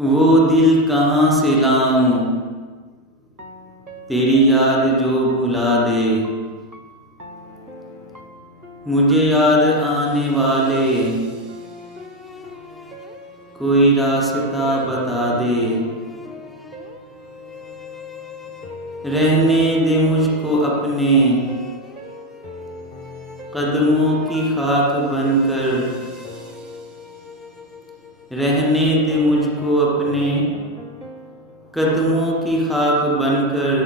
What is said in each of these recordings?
वो दिल कहाँ से लाऊं, तेरी याद जो भुला दे। मुझे याद आने वाले कोई रास्ता बता दे। रहने दे मुझको अपने कदमों की खाक बनकर। रहने दे मुझको अपने कदमों की खाक बनकर।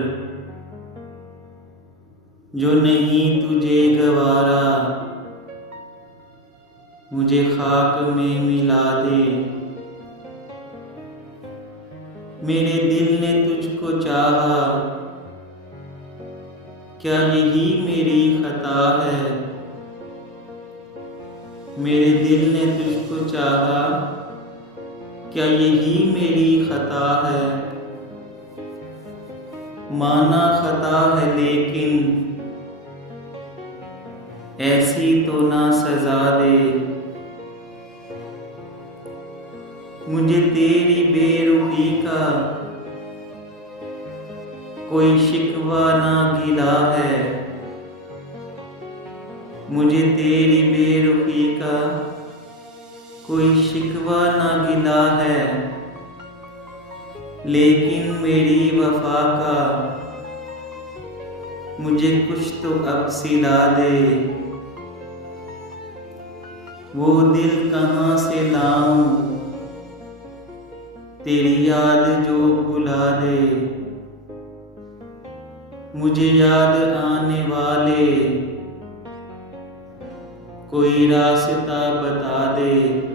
जो नहीं तुझे गवारा मुझे खाक में मिला दे। मेरे दिल ने तुझको चाहा, क्या यही मेरी खता है। मेरे दिल ने तुझको चाहा, क्या यही मेरी खता है। माना खता है लेकिन ऐसी तो ना सजा दे। मुझे तेरी बेरुखी का कोई शिकवा ना गिला है। मुझे तेरी बेरुखी का कोई शिकवा ना गिला है। लेकिन मेरी वफा का मुझे कुछ तो अब सिला दे। वो दिल कहाँ से लाऊं, तेरी याद जो भुला दे। मुझे याद आने वाले कोई रास्ता बता दे।